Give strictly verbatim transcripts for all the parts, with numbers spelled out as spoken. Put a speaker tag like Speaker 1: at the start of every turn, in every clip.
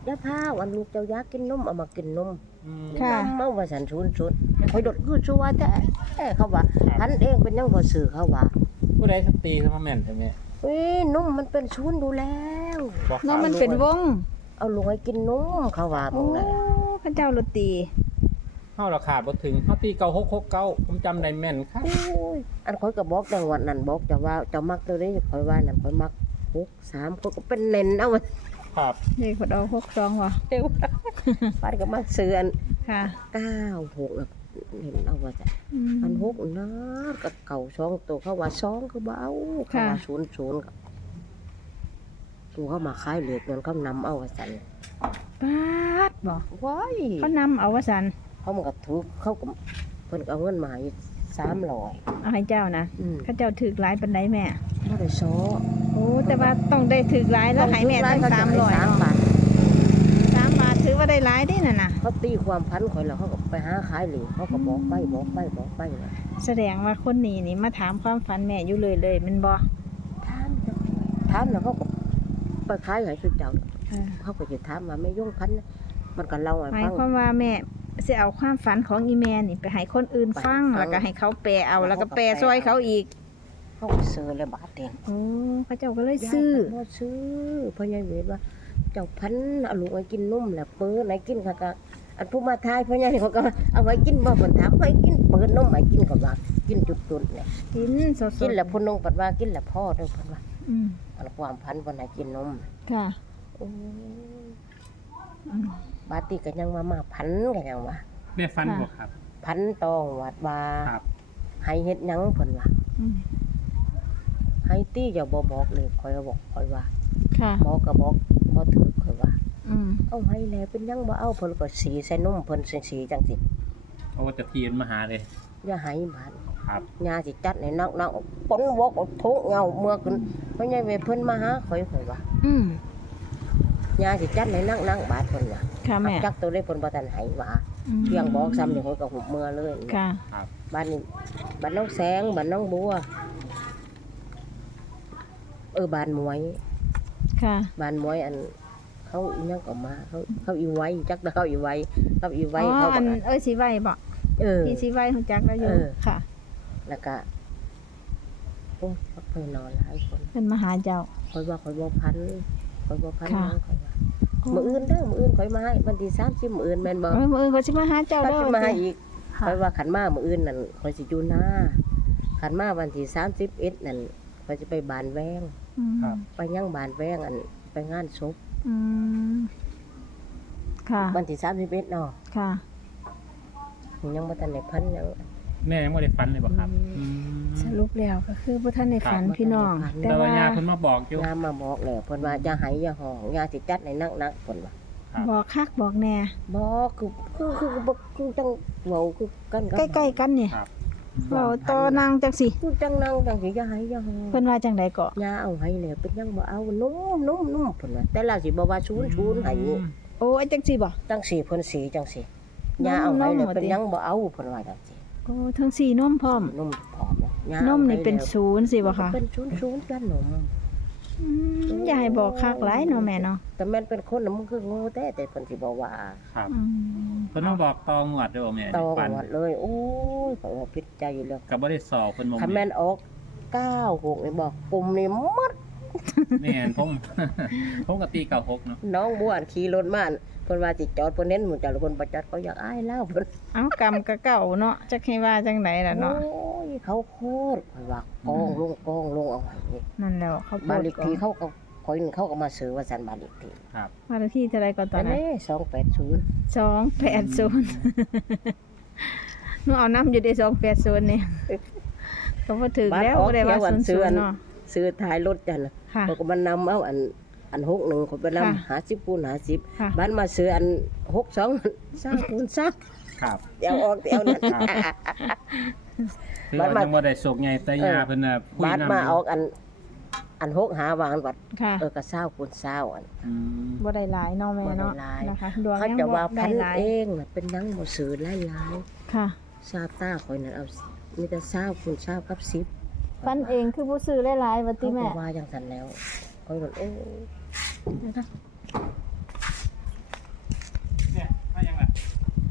Speaker 1: ยาพาวันลูกเจ้าอยากกินนมเอามากินนม
Speaker 2: อืม
Speaker 3: ค่ะ
Speaker 1: นมเมาว่าสันชุนชุนคอยดดคือชัวแต่เขาว่าพันเองเป็นยังบ่ซื้อเขาว่า
Speaker 2: ผู้ใดสตีเข้ามาแม่นใช่ไหม
Speaker 1: เอ้ยนมมันเป็นชุนดูแล้ว
Speaker 2: บอก
Speaker 3: เนาะมันเป็นวง
Speaker 1: เอาลงให้กินนมเขาว่า
Speaker 3: โอ้
Speaker 1: บ่ได้
Speaker 3: พระเจ้าโรตี
Speaker 2: เฮาราคาบ่ถึงเฮาตีเก้าหกหกเก้าผมจำได้แม่นครับ
Speaker 1: โอ้ยอันคอยก็บอกจังหวัดนั้นบอกจะว่าเจ้ามักตัวนี้คอยว่านั่นคอยมักหกสามคอยก็เป็นเน้นเอา
Speaker 2: ครับ
Speaker 3: เลขพอดเอาหกสองว่ะ
Speaker 1: เร็วปานก็มักซื้ออัน
Speaker 3: ค่ะ
Speaker 1: เก้าหกแล้วเห็นเอาว่าจ้ะ
Speaker 3: อืม
Speaker 1: อันหกนะกับเก่าสองตัวเขาว่าสองคือเบาเขาว่า
Speaker 3: ค่ะ
Speaker 1: ศูนย์ศูนย์กับตัวเขามาขายเหลือกเงินเขานำเอาว่าสัน
Speaker 3: ปาดบ่
Speaker 1: ว้าย
Speaker 3: เขานำเอาว่าสัน
Speaker 1: เขามันก็ถูกเขาก็เพิ่นก็เอาเงินมาให้สามร้อย
Speaker 3: เอาให้เจ้านะ
Speaker 1: อืม
Speaker 3: เขาเจ้าถือหลายปานใดแม่
Speaker 1: บ่ได้ซ้อ
Speaker 3: โอ้แต่ว่าต้องได้ถือหลายแล้วให้แม่ตั้งสามร้อย
Speaker 1: สามบาท
Speaker 3: สามบาทถือว่าได้หลายเด้น่ะน่ะ
Speaker 1: เขาตีความพันข่อยแล้วเขาก็ไปหาขายเหลือเขาก็บอกไปบอกไปบอกไปว่า
Speaker 3: แสดงว่าคนนี้นี่มาถามความฝันแม่อยู่เลยเลยแมันบ่
Speaker 1: ถามจังถามแล้วเขาก็ไปขายให้คือเจ้า
Speaker 3: เออ
Speaker 1: เขาก็จะถามว่าไม่ยุ่งพันนะมันก็เล่าให้
Speaker 3: หมาย
Speaker 1: ฟัง
Speaker 3: ความว่าแม่สิเอาความฝันของอีแม่นี่ไปให้คนอื่นฟัง
Speaker 1: ไปฟัง
Speaker 3: แล้วก็ให้เขาแปลเอา
Speaker 1: แล้
Speaker 3: แล้ว
Speaker 1: ว
Speaker 3: ก็
Speaker 1: เขาก็
Speaker 3: แปล
Speaker 1: แปล
Speaker 3: ซอยเขาอีก
Speaker 1: เขาก็ซื้อเลยบาทเอง
Speaker 3: โอ้พระเจ้าก็เลยซื้อ
Speaker 1: ยายก็บ่ซื้อเพราะยายเวทว่า เจ้าพันเอาลูกไว้กินนุ่มแหละเปิ้นไหนกินค่ะก็อันผู้มาทายเพราะยายเขาก็เอาไว้กินบ่เพิ่นถามไว้กินเปิ้นนมไว้กินก็ว่ากินจุดๆเนี่ย
Speaker 3: กินสดๆ
Speaker 1: กินแล้วพุ่นนงปัดว่ากินแล้วพ่อเด้อเพิ่นว่า
Speaker 3: อืม
Speaker 1: อันความพันเพิ่นให้กินนม
Speaker 3: ค่ะ
Speaker 1: โอ้ย
Speaker 3: อืม
Speaker 1: บาดนี้ก็ยังมามาพันก็ยังว่า
Speaker 2: แม่ฟันบ่ครับ
Speaker 1: พันตองวัดว่า
Speaker 2: ครับ
Speaker 1: ให้เฮ็ดหยังเพิ่นว่า
Speaker 3: อืม
Speaker 1: ให้ตี้อย่าบ่บอกเลยข่อยก็บอกข่อยว่า
Speaker 3: ค่ะ
Speaker 1: หมอก็บอกบ่ถูกข่อยว่า
Speaker 3: อืม
Speaker 1: เอาให้แล้วเป็นหยังบ่เอาเพิ่นก็สีใส่นมเพิ่นสีสีจังสิ
Speaker 2: เอาจะเทียนมาหาเลย
Speaker 1: อย่าให้บาด
Speaker 2: ครับ
Speaker 1: ยาสิจัดให้นักๆปนวกเอาทุกเงาเมื่อขึ้นเพราะยายเวเพิ่นมาหาข่อยข่อยว่า
Speaker 3: อืม
Speaker 1: ยาสิจัดให้นักๆบาดเพิ่นว่า
Speaker 3: ค่ะแม่
Speaker 1: จักตัวได้เพิ่นบ่ทันให้ว่า
Speaker 3: อืม
Speaker 1: เพียงบอกซ้ำนี่ข่อยก็หุบเมื่อเลย
Speaker 3: ค่ะ
Speaker 2: ครับ
Speaker 1: บ้านนี้บ้านน้องแสงบ้านน้องบัวเออบ้านหมวย
Speaker 3: ค่ะ
Speaker 1: บ้านหมวยอันเขาอีหยังก็มาเขาเขาอีไว้จักแต่เขาอีไว้เขาอี
Speaker 3: อ๋
Speaker 1: ไว้
Speaker 3: อ
Speaker 1: เขา
Speaker 3: อั
Speaker 1: ก็
Speaker 3: นเอ้ยสีไว้บ่
Speaker 1: เออ
Speaker 3: พี่สีไว้ฮู้จักแล้วอยู่
Speaker 1: เออ
Speaker 3: ค่ะ
Speaker 1: แล้วก็โอ้ยเขาเคยนอนหลายคน
Speaker 3: เพิ่นมาหาเจ้า
Speaker 1: คอยว่าคอยบ่พันคอยบ่พัน
Speaker 3: ค่ะ
Speaker 1: น้องคอยว่ามื้ออื่นเด้อมื้ออื่นคอยมาให้วันที่สามสิบมื้ออื่นแม่นบ่
Speaker 3: เออมื้ออื่นเขาสิมาหาเจ้า
Speaker 1: เขา
Speaker 3: เด้อ
Speaker 1: สิมาให้อีก
Speaker 3: ค่ะ
Speaker 1: คอยว่าขันมามื้ออื่นนั่นคอยสิอยู่หน้าขันมาวันที่สามสิบเอ็ดนั่นคอยสิไปบานแวง
Speaker 3: อืม
Speaker 2: ครับ
Speaker 1: ไปยังบานแวงอันไปงานศพ
Speaker 3: อืมค่ะ
Speaker 1: วันที่สามสิบเอ็ดเนาะ
Speaker 3: ค่ะ
Speaker 1: ยังบ่ทันได้พันหยัง
Speaker 2: แม่ยังไม่ได้ฟันเลยบ่ครับ
Speaker 1: อืม
Speaker 2: อืม
Speaker 3: สรุปแล้วก็คือบ่ทันได้ฝัน
Speaker 1: ครับ
Speaker 3: พี่น้อง
Speaker 1: บ่ทันได้ฝัน
Speaker 3: แต่
Speaker 2: แต่ว่า
Speaker 3: ว่า
Speaker 2: ยาเพิ่นมาบอกอยู่
Speaker 1: ยามมาบอกแล้วเพิ่นว่าอย่าให้อย่าห้องยาสิจัดให้นักๆเพิ่นว่า
Speaker 2: ครับ
Speaker 3: บอกคักบอกแน่
Speaker 1: บ่คือคือคือบ่คือจังเว้าคือกันกับ
Speaker 3: ใกล้ๆกันนี่
Speaker 2: ครับ
Speaker 3: เว้าต่อนางจังสิ
Speaker 1: คือจังนั่งจังสิอย่าให้อย่าห้อง
Speaker 3: เพิ่นว่าจังได๋ก็
Speaker 1: ยาเอาให้แล้วเป็นยังบ่เอานุ่มนุ่มนุ่มเพิ่นว่าแต่เราสิบ่ว่าชูนชูนให้
Speaker 3: โอ้ยจังสิบ่
Speaker 1: จังสี่เพิ่นสีจังสี่
Speaker 3: นุ่ม
Speaker 1: ยาเอาให้แล้ว
Speaker 3: นุ่ม
Speaker 1: เป็น
Speaker 3: ว่าติ
Speaker 1: ยังบ่เอาเพิ่นว่าจังซี่
Speaker 3: โอ้ทั้งสี่นมพร้อม
Speaker 1: นุ่มพร้อมแล้วยาน
Speaker 3: ม
Speaker 1: เอา
Speaker 3: นี่
Speaker 1: ให้
Speaker 3: เป็น
Speaker 1: แล้ว
Speaker 3: ศูนย์สิบ่คะ
Speaker 1: เป็นชูนชูนกันนม
Speaker 3: อืมอย่าให้บอกคักหลายเนาะแม่เนาะ
Speaker 1: แต่แม่นเป็นคนน่ะมันคือโง่แต่แต่เพิ่นสิบ่ว่า
Speaker 2: ครับ
Speaker 3: อืม
Speaker 2: เพิ่นมาบอกตองหวดเด้อแม่
Speaker 1: ตอง
Speaker 2: ฟัน
Speaker 1: หมดเลย โอ้ยข่อยว่าผิดใจอยู่แล้ว
Speaker 2: ก็บ่ได้สอบเพิ่นบ่
Speaker 1: คันแม่นออกเก้าหกนี่บอกปุ่มนี่หมด
Speaker 2: แม่นผม ผมก็ตีเก้าหกเนาะ
Speaker 1: น้องบัวขี่รถมาเพิ่นว่าสิจอดเพิ่นเน้นหมู่เจ้าเพิ่นบ่จอดเขาอยากอายแล้วเพิ่น
Speaker 3: เอากรรมก็เก่าเนาะจักให้ว่าจังไดล่ะเนาะ
Speaker 1: โอ้ยเขาโคตรข่อยว่ากองลงกองลงเอาไว้นี่
Speaker 3: นั่นแหล้วเขา
Speaker 1: บ้าน
Speaker 3: โพ
Speaker 1: เล
Speaker 3: ด
Speaker 1: ขที่เขาก็คอยหนึ่งเขาก็มาซื้อว่าสันบ้านเลขที่
Speaker 2: ครับ
Speaker 3: บ้านเลขที่เท่าไรก่อนตอ
Speaker 1: แต่
Speaker 3: นนั้น
Speaker 1: นี่สองแปดศูนย์
Speaker 3: สองแปดศูนย์หนูเอาน้ำอยู่ในสองแปดศูนย์นี่เขาพอถึงแล้วบ่ได้ว่าศูนย์ศูนย์เนาะ
Speaker 1: ซื้อท้ายรถจันน่ะ
Speaker 3: ค่ะ
Speaker 1: เขาก็มานำเอาอันอันหกหนึ่งเขาไป
Speaker 3: ค่ะ
Speaker 1: นำหาสิบคูณหาสิบ
Speaker 3: ค่ะ
Speaker 1: บ้านมาซื้ออันหกสองสร้างคูณสร้าง
Speaker 2: ครับ
Speaker 1: เดี๋ยวออกเดี๋ยวนั้น
Speaker 2: คือ
Speaker 1: บ้านมา
Speaker 2: ว่ายังบ่ได้โศกใหญ่แต่ยาเพิ่นน่ะคุย
Speaker 1: บ้าน
Speaker 2: นำ
Speaker 1: มาออกอันอันหกหาวางวัด
Speaker 3: ค่ะ
Speaker 1: เออกระเศร้าคูณเศร้าอัน
Speaker 2: อืม
Speaker 3: บ่ได้หลายเนาะแม่เนาะ
Speaker 1: บ่ได้หลาย
Speaker 3: นะคะดวง
Speaker 1: เขา
Speaker 3: ยัง
Speaker 1: จะ
Speaker 3: บ่
Speaker 1: ว่า
Speaker 3: ได้
Speaker 1: พัน
Speaker 3: หลาย
Speaker 1: เองน่ะเป็นนังบ่ซื้อหลายหลาย
Speaker 3: ค่ะ
Speaker 1: ซาบตาคอยนั่นเอามีแต่เศร้าคูณเศร้ากับสิบ
Speaker 3: ฟันเองคือบ่ซื้อหลายๆว่าติ
Speaker 1: เขา
Speaker 3: แม่
Speaker 1: ก็ว่าอย่างนั้นแล้วคอยบอกโอ้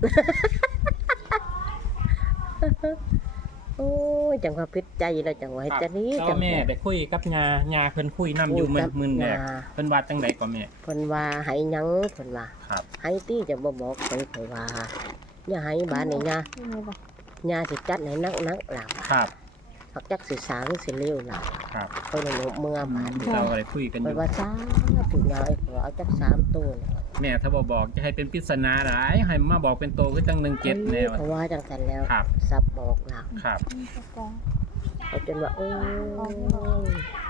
Speaker 1: โอ้ยจังว่าพิษใจแล้วจังว่าเฮ็ดจังนี้
Speaker 2: เจ้า
Speaker 1: จัง
Speaker 2: แม่ได้คุยกับยายาเพิ่นคุยนํอยู่มื้อมื้อแรก
Speaker 1: ยา
Speaker 2: เพิ่นว่าจังไดก็แม่
Speaker 1: เพิ่นว่าให้หยังเพิ่นว่า
Speaker 2: ครับ
Speaker 1: ให้ตี้จะบ่บอกข่อยข่อยว่าอย่าให้บ้านนี่ย่าย่าสิจัดให้นักๆล่ะ
Speaker 2: ครับ
Speaker 1: พักจักสิสางสิเลวล่ะ
Speaker 2: ครับ
Speaker 1: ข่อยเลยเมื่อบ้าน
Speaker 2: เราก็ได้คุยกันอ
Speaker 1: ข่อย
Speaker 2: ยู่
Speaker 1: ว่าซ่าผู้ยายข่อยเอาจักสามตัวนี่
Speaker 2: แม่ถ้าบ่บอกจะให้เป็นปริศนาหลายให้มาบอกเป็นโตคือจังหนึ่งเจ็ดแนว
Speaker 1: เขาว่าจังซั่นแล้ว
Speaker 2: ครับ
Speaker 1: สับบอกล่ะ
Speaker 2: ครับ
Speaker 1: เขาจนว่าโอ้ย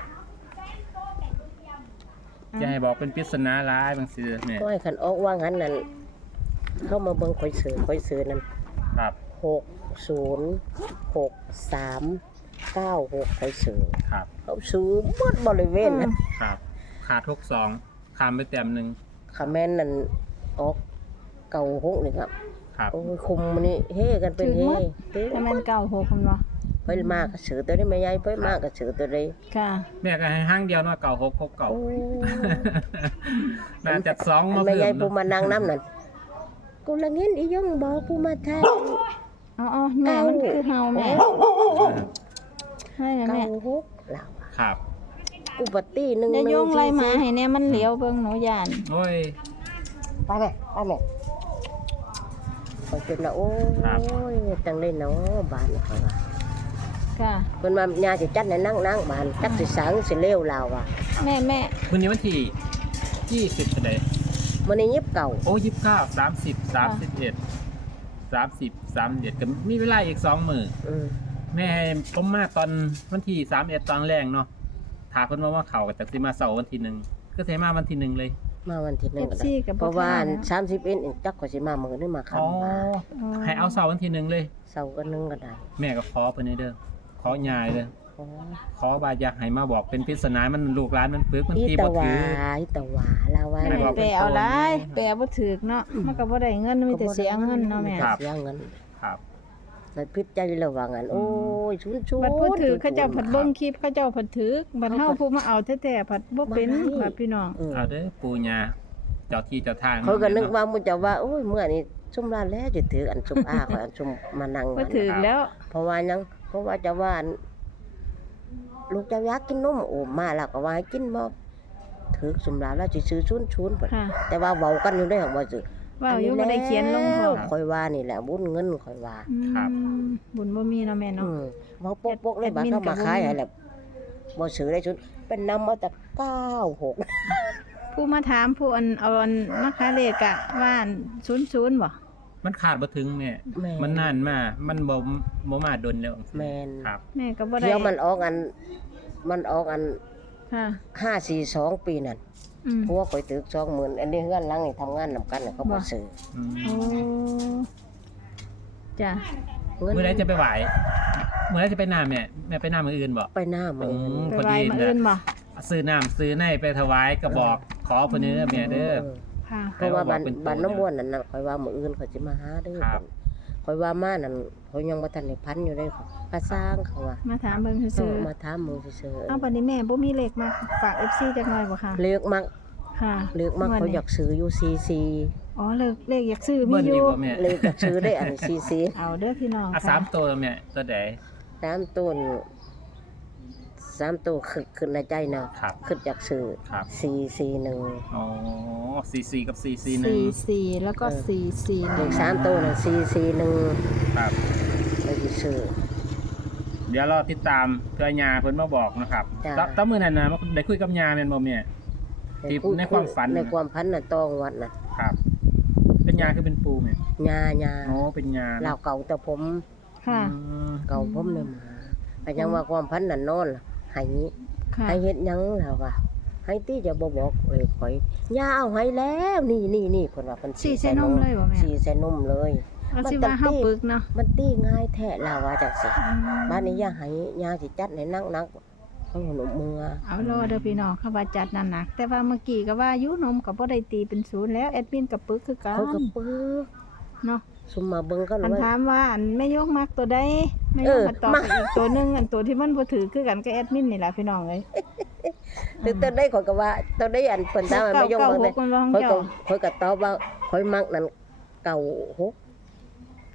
Speaker 2: จะให้บอกเป็นปริศนาหลายบางทีแม่
Speaker 1: ก็ให้คันออกว่างั้นนั่นเข้ามาเบิ่งข่อยซื้อข่อยซื้อนั่น
Speaker 2: ครับ
Speaker 1: หกศูนย์หกสามเก้าหกข่อยซื้อ
Speaker 2: ครับ
Speaker 1: เขาซื้อหมดบริเวณน่ะ
Speaker 2: ครับขาดทุกสองขามไปแต้มหนึ่ง
Speaker 1: คาแม่นนั่นออกเก่าหกนี่ครับ
Speaker 2: ครับ
Speaker 1: โอ้ยคุมมันนี่เฮกันเป็นเฮเฮ้
Speaker 3: ถ้าแม่นเก้าหกมันบ่
Speaker 1: ไปมากก็ซื้อตัวนี้ไม่ใหญ่ไปมากก็ซื้อตัวนี้
Speaker 3: ค่ะ
Speaker 2: แม่ก็ให้ห้างเดียวเนาะเก่าหกหกเก่า
Speaker 1: โอ้ย
Speaker 2: น่าจะสอง
Speaker 1: อั
Speaker 2: มาน
Speaker 1: ไม่
Speaker 2: เพิ่
Speaker 1: ใหญ่
Speaker 2: ม
Speaker 1: ปู
Speaker 2: เนาะ
Speaker 1: มานั่งน้ำนั่นกูละเงินอียงบอกปูมาทาย
Speaker 3: เอาเอาแม่มันคือเฮาแม่ให้แม่
Speaker 1: เก้า
Speaker 3: แม่
Speaker 1: หกแล้ว
Speaker 2: ครับ
Speaker 1: อุบัติหนึ่ง
Speaker 3: อย่า
Speaker 1: หนึ่
Speaker 3: โย
Speaker 1: ง
Speaker 3: งไล่หมาให้แน่มันเหลียวเบิ่งหนูย่าน
Speaker 2: โอ้ย
Speaker 1: ไปเลยไปเลยขอจนละโอ้
Speaker 2: ครับ
Speaker 1: ยจังเลยเนาะบ้านเขาว่า
Speaker 3: ค่ะ
Speaker 1: เพิ่นมาญาสิจัดให้นั่งนั่งบ้านจักสิสังสิเลวลาวว่ะ
Speaker 3: แม่แม่
Speaker 2: วันนี้วันที่ยี่สิบเท่าไหร่
Speaker 1: มื้อนี้ยิบเก่า
Speaker 2: โอ้ยี่สิบเก้าสามสิบสามสิบเอ็ดสามสิบสามเอ็ดก็มีเวลาอีกสองมื้อ
Speaker 1: อืม
Speaker 2: แม่ให้ผมมาตอนวันที่สามเอ็ดตอนแรกเนาะถามเพิ่นว่าว่าเขาก็จากสิมาเสาร์วันที่หนึ่งก็สิมาวันที่หนึ่งเลย
Speaker 1: มาวันที่หนึ่งก็ได้
Speaker 3: เอฟซีกับ
Speaker 1: เพราะว่าสามสิบเอ็ดจักก็สิมามื้อนี้มา
Speaker 2: อ๋อ
Speaker 1: ค่ำมา
Speaker 2: ให้เอาเสาร์วันที่หนึ่งเลย
Speaker 1: เสาร์ก็หนึงก็ได้
Speaker 2: แม่ก็ขอเพิ่นให้เด้อขอยายเด้อ
Speaker 1: โอ้
Speaker 2: ขอว่าอยากให้มาบอกเป็นปริศนามันลูกหลานมันปึกมัน
Speaker 1: อี
Speaker 2: ตี
Speaker 1: ตะ
Speaker 2: บ่
Speaker 1: วา
Speaker 2: ถือ
Speaker 1: อีตะวาลาว่า
Speaker 3: แม่
Speaker 2: บอก
Speaker 3: แปลเอาหลายแปลบ่ถูกเนาะมันก็บ่ได้เงินมีแต่เสียเงินเนาะแม่
Speaker 2: ครับ
Speaker 1: เสียเงิน
Speaker 2: ครับ
Speaker 1: แล้วพิษใจระว่างั้นโอ้ยชุนชุน
Speaker 3: บัดผู้ถือเขาเจ้าผัดเบิ่งคลิปเขาเจ้าผัดถือบัดเฮาผู้มาเอาแท้ๆผัดบ่เป็นค่ะพี่น้อง
Speaker 1: เออ
Speaker 2: เอาเด้อปู่ย่าเจ้าที่เจ้าทาง
Speaker 1: เขาก็นึกว่ามึงจะว่าโอ้ยเมื่อนี้ชุมลาแล้วจะถืออันชุมอาข่อยอันชุมมานั่ง
Speaker 3: บ่ถือแล้ว
Speaker 1: เพราะว่าหยังเพราะว่าจะว่าอันลูกเจะอยากกินนมโอ้มาแล้วก็ว่าให้กินบ่ถือชุมลาแล้วสิซื้อชุนชุนเพิ่น
Speaker 3: ค่ะ
Speaker 1: แต่ว่าเว้ากันอยู่ได้ของบ่ซื้อ
Speaker 3: ว่าอยู่บ่ได้เขียนลงพร้อม
Speaker 1: ข่อยว่านี่แหละบุญเงินข่อยว่า
Speaker 3: อืมบุญบ่มีเนาะแม่
Speaker 1: อื
Speaker 3: เนาะ
Speaker 1: มเว้าปกๆเลยบัดเขามาขายให้แล้วบ่ซื้อได้ชุนเป็นนำเอาแต่เก้าหก
Speaker 3: ผู้มาถามผู้อันเอาอันมาคาเลขอะว่าอันศูนย์ศูนย์บ่
Speaker 2: มันขาดบ่ถึงแม่
Speaker 1: แม่
Speaker 2: มันนานมามันบ่บ่มาดนแล้ว
Speaker 1: แม่น
Speaker 2: ครับ
Speaker 3: แม่ก็บ่ได้
Speaker 1: เที่ยวมันออกอัน มันออกอัน
Speaker 3: ค่ะ
Speaker 1: ห้าสี่สองปีนั่น
Speaker 3: อืม
Speaker 1: เพราะว่าข่อยตึกสองหมื่นอันนี้เฮือนหลังนี่ทำงานนำกันน่ะเขาบ่
Speaker 3: บ่
Speaker 1: ซื้อ
Speaker 2: อืม
Speaker 3: โอ้จ้ะ
Speaker 1: เงิน
Speaker 2: เมื่อไรจะไปไหวเมื่อไรจะไปน้ำแม่แม่ไปน้ำมืออื่นบ่
Speaker 1: ไปหน้ามือ
Speaker 2: อืม
Speaker 3: ไปไหว้มาอื่นบ่
Speaker 2: ซื้อน้ำซื้อในไปถวายกระบอกขอเพิ่นเด้อแม่เด้อ
Speaker 3: ค่ะ
Speaker 1: เพราะว่าบ้าน
Speaker 2: เป็นตัว
Speaker 1: บ้านน้ำม่วนนั่นน่ะข่อยว่ามื้ออื่นเขาสิมาหาเด้อ
Speaker 2: ครับ
Speaker 1: ข่อยว่ามานั่นข่อยยังบ่ทันได้พันอยู่เลยกระสร้างเขาว่า
Speaker 3: มาถามเบิ่ง
Speaker 1: เอ
Speaker 3: ซื่อ
Speaker 1: อมาถามมึงซื่อ
Speaker 3: ๆเอาบัดนี้แม่บ่มีเลขมาฝาก เอฟ ซี จักหน่อยบ่ค่ะ
Speaker 1: ๆเลือกมัก
Speaker 3: ค่ะ
Speaker 1: เลือกมักเขาอยากซื้ออยู่ซีซี
Speaker 3: อ๋อเลขเลขอยากซื้อมี
Speaker 2: เบิ้ล
Speaker 3: อ
Speaker 2: ดี
Speaker 3: ยู่
Speaker 2: กว่าแม่
Speaker 1: เลยอยากซื้อได้อันซีซี
Speaker 3: เอาเด้อพี่น้อง
Speaker 2: อ่ะ
Speaker 3: ค่ะ
Speaker 2: สามตัวแม่ตัวใด
Speaker 1: สามต้นสามตัวขึ้นขึ้นในใจนะครับ ขึ้นอยากซื้อ
Speaker 2: ครับ
Speaker 1: ซีซีหนึ่ง
Speaker 2: อ๋อซีซีกับซีซีหนึ่ง
Speaker 3: สี่สี่แล้วก็สี่สี่ห
Speaker 1: เล
Speaker 3: นึ่ง
Speaker 1: ขสามตัวน่ะซีซีหนึ่ง
Speaker 2: ครับ
Speaker 1: ไปซื้อ
Speaker 2: เดี๋ยวรอติดตามเพื่อยาเพิ่นมาบอกนะครับ
Speaker 1: จ้ะ
Speaker 2: แล้วแล้วมื้อนั้นนะได้คุยกับยาแม่นบ่แม่ ที่ในความฝัน
Speaker 1: ในความฝันน่ะต้องวัดน่ะ
Speaker 2: ครับ เป็นยาคือเป็นปูแม่
Speaker 1: ญาญา
Speaker 2: อ๋อเป็นยา
Speaker 1: ลาวเก่าแต่ผม
Speaker 3: ค่ะ
Speaker 2: อืม
Speaker 1: เก่าผมเนี่ยมาก็ยังว่าความฝันน่ะนอนล่ะให้นี้
Speaker 3: ค่ะ
Speaker 1: ให้เฮ็ดหยังล่ะว่าให้ตี้จะบ่บอกเลยข่อยย่าเอาให้แล้วนี่นี่นี่เพิ่นว่าเพิ่น
Speaker 3: สี่เส้นนมเลยบ่แม่
Speaker 1: สี่เส้นนมเลย
Speaker 3: เอาสิว่าเฮาปึกเนาะ
Speaker 1: มันตี้ง่ายแท้ลาว่าจังซี่
Speaker 3: อืม
Speaker 1: บ้านนี้ย่าให้ย่าสิจัดให้นักนักเขาหนุ่มมือ
Speaker 3: เอารอเด้อพี่น้องเขาว่าจัดหนักๆแต่ว่าเมื่อกี้ก็ว่าอยู่นมก็บ่ได้ตีเป็นศูนย์แล้วแอดมินกับปึกคือกั
Speaker 1: เขาก็
Speaker 3: น
Speaker 1: ปึก
Speaker 3: เนาะ
Speaker 1: ซุมมาเบิ่งกัน
Speaker 3: คัน
Speaker 1: ว่า
Speaker 3: ถามว่าอันแม่ยกมักตัวใดแม่ย
Speaker 1: เอก อ
Speaker 3: มาตอบ
Speaker 1: มา
Speaker 3: อีกตัวหนึงอันตัวที่มันบ่ถือคือกันกับแอดมินนี่ล่ะพี่น้องเอ้ย
Speaker 1: ตึกตอนได้ข่อยก็ว่าตอนได้อันเพิ่นถามว่าไม่ยก
Speaker 3: เก้า
Speaker 1: มา
Speaker 3: ห
Speaker 1: แม่
Speaker 3: กมันว่าของ
Speaker 1: ข่อยก็
Speaker 3: เจ้า
Speaker 1: ข่อยก็ตอบว่าข่อยมักนั่นเก่าหก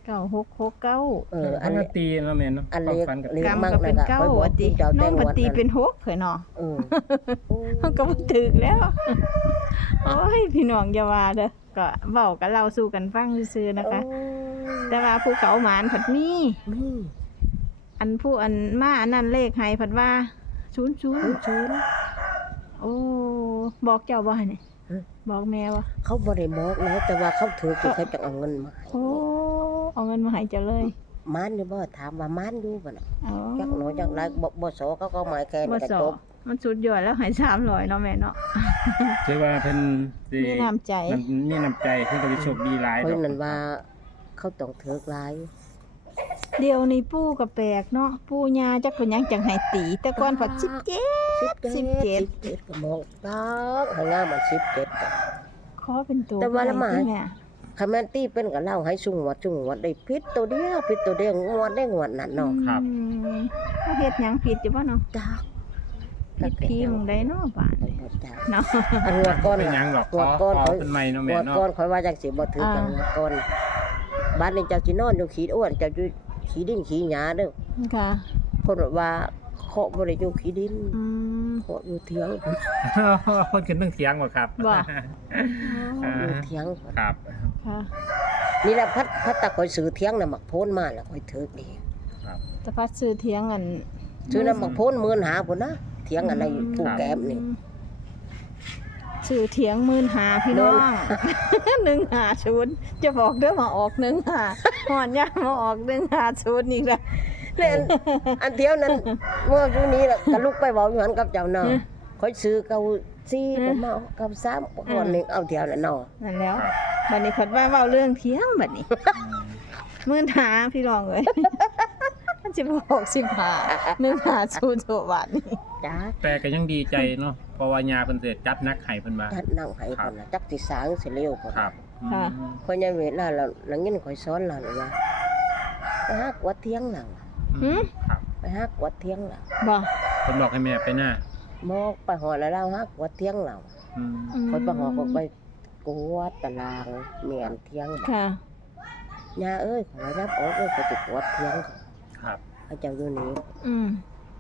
Speaker 3: เก้าหกหกเก้า
Speaker 1: เออ
Speaker 2: อั
Speaker 1: อั
Speaker 2: น
Speaker 1: น
Speaker 2: นั้
Speaker 1: นี้
Speaker 2: นตีเนาะแม่เนาะ
Speaker 1: อัน
Speaker 2: ความ
Speaker 1: เล็ก
Speaker 2: ฝันกับ
Speaker 1: เล็ก
Speaker 3: กรรม
Speaker 1: มาก
Speaker 3: ก็เป็น
Speaker 1: นะ
Speaker 3: เก้า
Speaker 1: ข้อยบอก
Speaker 3: ติ
Speaker 1: เจ้า
Speaker 3: น้อง
Speaker 1: แต่ง
Speaker 3: ป
Speaker 1: วัด
Speaker 3: ฏิ
Speaker 1: นั้น
Speaker 3: เป็นหกเผยเนาะ
Speaker 1: เออ
Speaker 3: มันก็บ่ถึกแล้ว โอ้ยพี่น้องอย่าว่าเด้อก็เว้ากันเล่าสู่กันฟังซื่อๆนะคะ แต่ว่าภูเขาหมานผัดมี
Speaker 1: มี
Speaker 3: อันผู้อันมาอันนั้นเลขให้ผัดว่าศูนย์ศูนย์
Speaker 1: ศูนย์
Speaker 3: โอ้บอกเจ้าบ่ให้นี่
Speaker 1: ฮะ
Speaker 3: บอกแม่ว่า
Speaker 1: เขาบ่ได้บอกนะแต่ว่าเขาถืออยู่เขาจะเอาเงินมาให้
Speaker 3: โอ้เอาเงินมาให้เจ้าเลย
Speaker 1: มานอยู่บ่ถามว่ามานอยู่บ่น่ะ
Speaker 3: อ๋อ
Speaker 1: จักหน้อยจักหลายบ่บ่สอเขาก็หมายแค่
Speaker 3: บ่
Speaker 1: นี้ก็
Speaker 3: สอ
Speaker 1: จบ
Speaker 3: มันสุดยอดแล้วให้สามร้อยเนาะแม่เนาะ
Speaker 2: ถือว่าเพิ่นสิ
Speaker 3: มีน้ำใจ
Speaker 2: มันมีน้ำใจเพิ่นก็สิโชคดีหลาย
Speaker 1: เพราะ
Speaker 2: ดอก
Speaker 1: นั้นว่าเขาต้องถือหลาย
Speaker 3: เดี๋ยวนี้ปู่ก็แปลกเนาะปู่ย่าจักเป็นหยังจังให้ตี แต่ก่อนผัดสิบเจ็ด สิบเจ็ด
Speaker 1: สิบเจ็ดก็บอกตักให้งามมันสิบเจ็ดก็
Speaker 3: ขอเป็นตัว
Speaker 1: แต่ว่าละหมาด
Speaker 3: ได้แม่
Speaker 1: คันแม่นตีเป็นก็เล่าให้สุงวัดสุงวัดได้ผิดตัวเดียวผิดตัวเดียวงวดได้งวดนั่นเนาะ
Speaker 2: ครับ
Speaker 3: อืมเขาเฮ็ดหยังผิดอยู่บ่เนาะ
Speaker 1: จัก
Speaker 3: ผิดพีหมึงได้เนาะบาด
Speaker 1: ไป
Speaker 3: นี้
Speaker 1: หมดจัก
Speaker 3: เนาะ
Speaker 1: อันงวดก่อน
Speaker 2: เป็นหยังหรอก
Speaker 1: งวดก่อน
Speaker 2: ขอ
Speaker 1: ข่อย
Speaker 2: เป็นใหม่เนาะ
Speaker 1: ง
Speaker 2: แม่
Speaker 1: วด
Speaker 2: เนาะ
Speaker 1: ก่อนข่อยว่าจังสิบ่ถือกัน
Speaker 3: อ่า
Speaker 1: งวดก่อนบ้านนี้เจ้าสินอนอยู่ขี้อ้วนเจ้าอยู่ขี้ดินขี้หญ้าเด้อ
Speaker 3: ค่ะ
Speaker 1: เพิ่นว่าเคาะบ่ได้อยู่ขี้ดิน
Speaker 3: อืม
Speaker 1: เคาะอยู่เถียงเพิ่น
Speaker 2: เพิ่นขึ้นเรื่องเสียงบ่ครับ
Speaker 3: บ่
Speaker 1: เคาะอยู่เถียงเพิ่น
Speaker 2: ครับ
Speaker 3: ค่ะ
Speaker 1: นี่แหละพัดพัดตะข่อยซื้อเถียงน่ะมักโพนมาแล้วข่อยถือดี
Speaker 2: ครับ
Speaker 3: แตะพัดซื้อเถียงอัน
Speaker 1: ซื้อน้ำมักโพนหมื่นหาพุ่นนะเถียงอะไรผู้แก้มนี่
Speaker 3: ซื้อเถียงหมื่นหาพี่น้อง หนึ่งหาศูนย์จะบอกเด้อมาออกหนึ่งหาหอนยามาออกหนึ่งหาศูนย์อีกแล้ว
Speaker 1: เนี่ยอันอันเที่ยวนั้นเมื่ออยู่นี้ล่ะก็ลุกไปเว้าอยู่หันกับเจ้าน้อ
Speaker 3: อืม
Speaker 1: ข่อยซื้อเก้าสี่
Speaker 3: อืม
Speaker 1: ก็มาเอาเก้าสามก่อนหนึงเอาเที่ยวนั้นเนาะ
Speaker 3: นั่นแล้ว
Speaker 2: ครับ
Speaker 3: บัดนี้เพิ่นว่าเว้าเรื่องเถียงบัดนี้หมื่นหาพี่น้องเอ้ย มันสิบอกสิบหาหนึ่งหาศูนย์โซบาทนี่
Speaker 1: จ้า
Speaker 2: แต่ก็ยังดีใจเนาะเพราะว่ายาเพิ่นสิจัดนักให้เพิ่นมา
Speaker 1: จัดนั่งให้เพิ่นน่ะจักสิสางสิเร็วพุ่น
Speaker 2: ครับอืม
Speaker 1: ข่อยยังเวลาเราหลังนี้ข่อยสอนหลานว่าไปหากวดเที่ยงหลัง
Speaker 2: อืมครับ
Speaker 1: ไปหากวดเที่ยงหลัง
Speaker 3: บ่
Speaker 2: เพิ่นบอกให้แม่ไปหน้า
Speaker 1: มอกไปหอแล้วเราหากวดเที่ยงหลัง
Speaker 2: อืม
Speaker 1: ข่อยไปหอก็ไปกวดตารางเมียนเที่ยงหลัง
Speaker 3: ค่ะ
Speaker 1: ย่าเอ้ยขอรับออกเอ้ยข่อยสิกวดเที่ยงก่อน
Speaker 2: ครับ
Speaker 1: พระเจ้าอยู่นี่
Speaker 3: อืม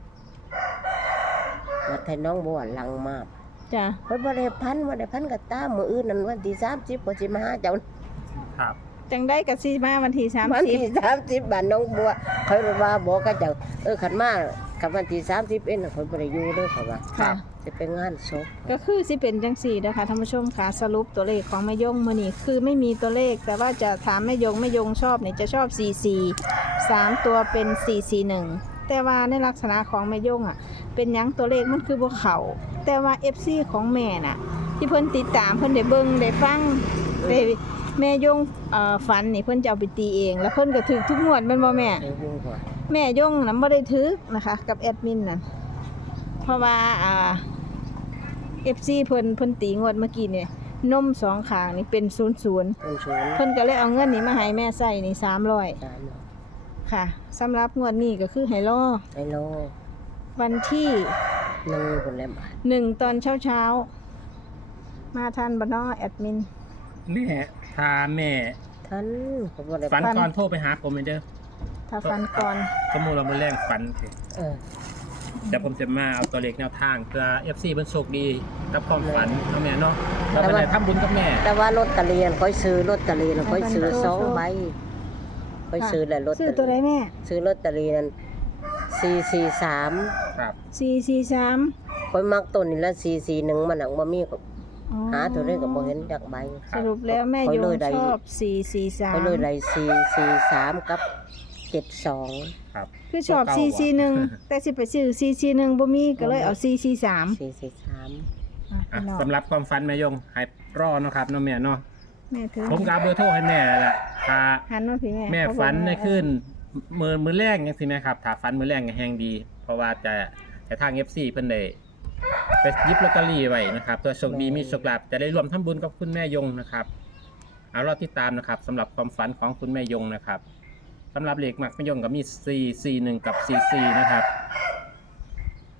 Speaker 1: วัดไทยน้องบัวหลังมาก
Speaker 3: จ้ะ
Speaker 1: ข่อยบ่ได้พันบ่ได้พันกับตามื้ออื่นนั่นวันที่สามสิบข่อยสิมาหาเจ้า
Speaker 2: ครับ
Speaker 3: จังได้ก็สิมาวันที่
Speaker 1: วัน
Speaker 3: สามสิบ
Speaker 1: ที่สามสิบบ้านน้องบัวข่อยว่าบอกกับเจ้าเออคันมาคันวันที่สามสิบเอ็ดน่ะข่อยบ่ได้อยู่เด้อเขาว่า
Speaker 3: ค่ะ
Speaker 1: จะไปงานศพ
Speaker 3: ก็คือสิเป็นจังสี่นะคะท่านผู้ชมค่ะสรุปตัวเลขของแม่ยงมื้อนี้คือไม่มีตัวเลข แต่ว่าจะถามแม่ยงแม่ยงชอบเนี่ยจะชอบสี่สี่สามตัวเป็นสี่สี่หนึ่งแต่ว่าในลักษณะของแม่ยงอ่ะ เป็นหยังตัวเลขมันคือบ่เข้าแต่ว่า เอฟ ซี ของแม่น่ะ ที่เพิ่นติดตามเพิ่นได้เบิ่งได้ฟังได้แม่ยงเอ่อฝันนี่เพิ่นจะเอาไปตีเอง แล้วเพิ่นก็ถูกทุกงวดแม่นบ่แม่
Speaker 1: ไอ้ฮู้ว่า
Speaker 3: แม่ยงน่ะบ่ได้ถึกนะคะ กับแอดมินน่ะเพราะว่าอ่า เอฟ ซี เพิ่นเพิ่นตีงวดเมื่อกี้เนี่ยนมสองข้างนี่เป็นศูนย์ ศูนย์
Speaker 1: เป็นศูนย์
Speaker 3: เพิ่นก็เลยเอาเงินนี้มาให้แม่ใส่นี่สามร้อย
Speaker 1: สาม
Speaker 3: ค่ะสำหรับงวดนี้ก็คือให้รอ
Speaker 1: ไอ้โล
Speaker 3: วันที่
Speaker 1: หนึ่งคนแล้วบาท
Speaker 3: หนึ่งตอนเช้าๆมาทันบ่เนาะแอดมิน
Speaker 2: แม่ถ้าแม่
Speaker 1: ท่านเขาบ่ได้
Speaker 2: ฝัน
Speaker 3: ฝัน
Speaker 2: ก่อนโทรไปหาผมเด้อ
Speaker 3: ถ้าฟันก่อน
Speaker 2: สมมุติเรามื้อแรงฝันสิ
Speaker 1: เออ
Speaker 2: เดี๋ยวผมจะมาเอาตัวเลขแนวทางเพื่อ เอฟ ซี เพิ่นโชคดีกับความฝันเนาะแม่เนาะเราไปได้ทำบุญกับแม่
Speaker 1: แต่ว่าลอตเตอรี่ค่อยซื้อลอตเตอรี่น่ะค่อยซื้อสองใบค่อยซื้อแล้วลอตเตอ
Speaker 3: ซื้อ
Speaker 1: รี่
Speaker 3: ตัวใดแม่
Speaker 1: ซื้อลอตเตอรี่นั้นสี่สี่สาม
Speaker 2: ครับ
Speaker 3: สี่สี่สาม
Speaker 1: ค่อยมักต้นนี่ละสี่สี่หนึ่งมันหนังบ่มีก็
Speaker 3: อ๋อ
Speaker 1: หาตัวเลขก็บ่เห็นจักใบ
Speaker 3: สรุปแล้วแม่
Speaker 1: ข้อย
Speaker 3: ย
Speaker 1: เล
Speaker 3: ง
Speaker 1: ยได้
Speaker 3: ชอบสี่สี่สาม
Speaker 1: ก็เลยได้สี่สี่สามกับเจ็ดสอง
Speaker 2: ครับ
Speaker 3: คือชอบ
Speaker 2: ตัวเก่า
Speaker 3: สี่สี่หนึ่ง
Speaker 2: ว่ะ
Speaker 3: แต่สิไปซื้อสี่สี่หนึ่งบ่มีก็เลยเอาสี่สี่สาม
Speaker 1: สี่สี่สาม
Speaker 3: อ่ะ
Speaker 2: อ่ะ
Speaker 3: พี่น้อง
Speaker 2: สำหรับความฝันแม่ยงให้รอเนาะครับเนาะแม่เนาะ
Speaker 3: แม่ถือ
Speaker 2: ผมก็เอาเบอร์โทรให้แม่แหละถ้า
Speaker 3: หันมาพี่แม่
Speaker 2: แม่
Speaker 3: เขาบอก
Speaker 2: ฝันใน
Speaker 3: ว่า
Speaker 2: คืนมือมือแรกจังซี่แม่ครับถ้าฝันมือแรกก็แฮงดี เพราะว่าจะแต่ทาง เอฟ ซี เพิ่นได้ไปหยิบลอตเตอรี่ไว้นะครับเพื่อโชคดีมีโชคลาภจะได้รวมทำบุญกับคุณแม่ยงนะครับเอาเราติดตามนะครับสำหรับความฝันของคุณแม่ยงนะครับสำหรับเลขมักแม่ยงก็มีสี่ สี่ หนึ่งกับสี่ สี่นะครับ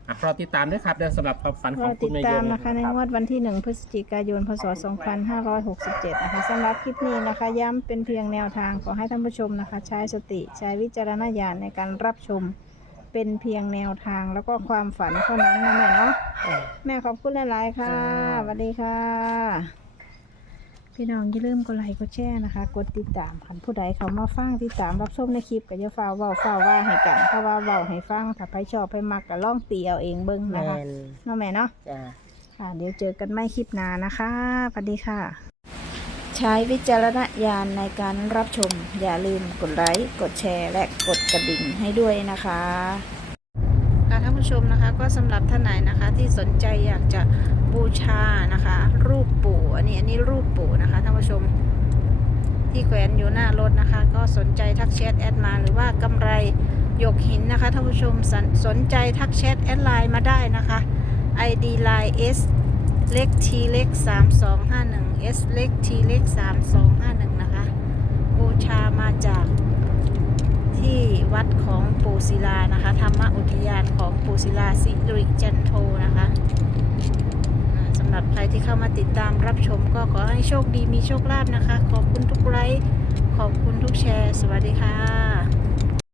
Speaker 2: อ่ะรอติดตามด้วยครับเดี๋ยวสำหรับความฝันข
Speaker 3: ร
Speaker 2: อ
Speaker 3: อง
Speaker 2: คุ
Speaker 3: ติ
Speaker 2: ณ
Speaker 3: ด
Speaker 2: แม่ย
Speaker 3: ตาม
Speaker 2: ง
Speaker 3: นะคะในงวดวันที่หนึ่งพฤศจิกายนพศสองพันห้าร้อยหกสิบเจ็ดนะคะสำหรับคลิปนี้นะคะ ย้ำเป็นเพียงแนวทางขอให้ท่านผู้ชมนะคะ ใช้สติใช้วิจารณญาณในการรับชม เป็นเพียงแนวทางแล้วก็ความฝันเท่านั้นนะแม่เนาะ
Speaker 1: จ้ะ
Speaker 3: แม่ขอบคุณหลายๆค่ะ
Speaker 1: จ้า
Speaker 3: สวัสดีค่ะ พี่น้องอย่าลืมกดไลค์กดแชร์นะคะ กดติดตามคันผู้ใดเขามาฟังติดตามรับชมในคลิปก็อย่าฟ้าวเว้าฟ้าวว่าให้กันเพราะว่าเว้าให้ฟังถ้าใครชอบใครมักก็ลองตีเอาเองเบิ่ง
Speaker 1: แม
Speaker 3: นะคะ
Speaker 1: น
Speaker 3: เนาะแม่เนาะ
Speaker 1: จ้ะ
Speaker 3: ค่ะเดี๋ยวเจอกันไม่คลิปหน้านะคะสวัสดีค่ะ ใช้วิจารณญาณในการรับชม อย่าลืมกดไลค์กดแชร์และกดกระดิ่งให้ด้วยนะคะค่ะท่านผู้ชมนะคะก็สำหรับท่านไหนนะคะที่สนใจอยากจะบูชานะคะ รูปปู่อันนี้อันนี้รูปปู่นะคะท่านผู้ชมที่แขวนอยู่หน้ารถนะคะ ก็สนใจทักแชทแอดมาหรือว่ากำไรหยกหินนะคะท่านผู้ชมสนสนใจทักแชทแอดไลน์มาได้นะคะ ไอ ดี ไลน์ S เล็ก T เล็กสามสองห้าหนึ่ง S เล็ก T เล็กสามสองห้าหนึ่งนะคะบูชามาจากที่วัดของปูศิลานะคะธรรมอุทยานของปูศิลาสิริจันโทนะคะอ่าสำหรับใครที่เข้ามาติดตามรับชมก็ขอให้โชคดีมีโชคลาภนะคะ ขอบคุณทุกไลค์ขอบคุณทุกแชร์ สวัสดีค่ะ